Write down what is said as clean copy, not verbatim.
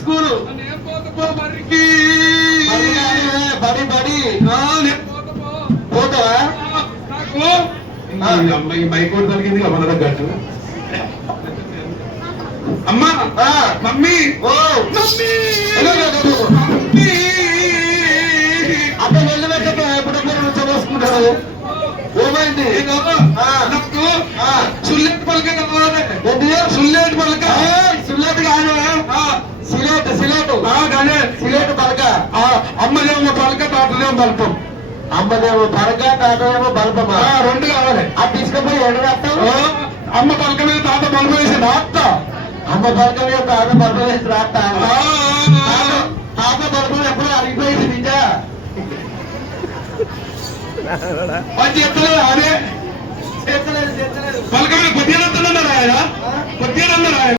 School మరికి బడి బడి పోతావా? నాకు అమ్మాయి బైక్ కూడా తగ్గింది మన గట్టు. అమ్మా మమ్మీ ఓ మమ్మీ అక్కడ వెళ్ళి పెట్టక ఎప్పుడెప్పుడు చదువుకుంటారు. ఏమైంది? నాకు సుల్లేట్ పలక కావాలి. సుల్లేట్ పలక. సుల్లేట్ కాదు, సిలేట్ సిలేటు కానీ సిలేట్ పలక. అమ్మదేమో పలక, తాతదేమో బల్పం. అమ్మదేమో పలక, తాతదేమో బల్పమా? రెండు కావాలి. అది తీసుకుపోయి ఎడ రాస్తావు? అమ్మ పలక మీద తాత బల్పం వేసి రాస్తా. అమ్మ పలక మీద తాత బల్పం వేసి రాస్తా. తాత బల్పం ఎప్పుడు అరిగిపోయింది నిజా చేస్తలేదు. అదే పలక మీద కొద్దిగా ఆయన కొద్దిగా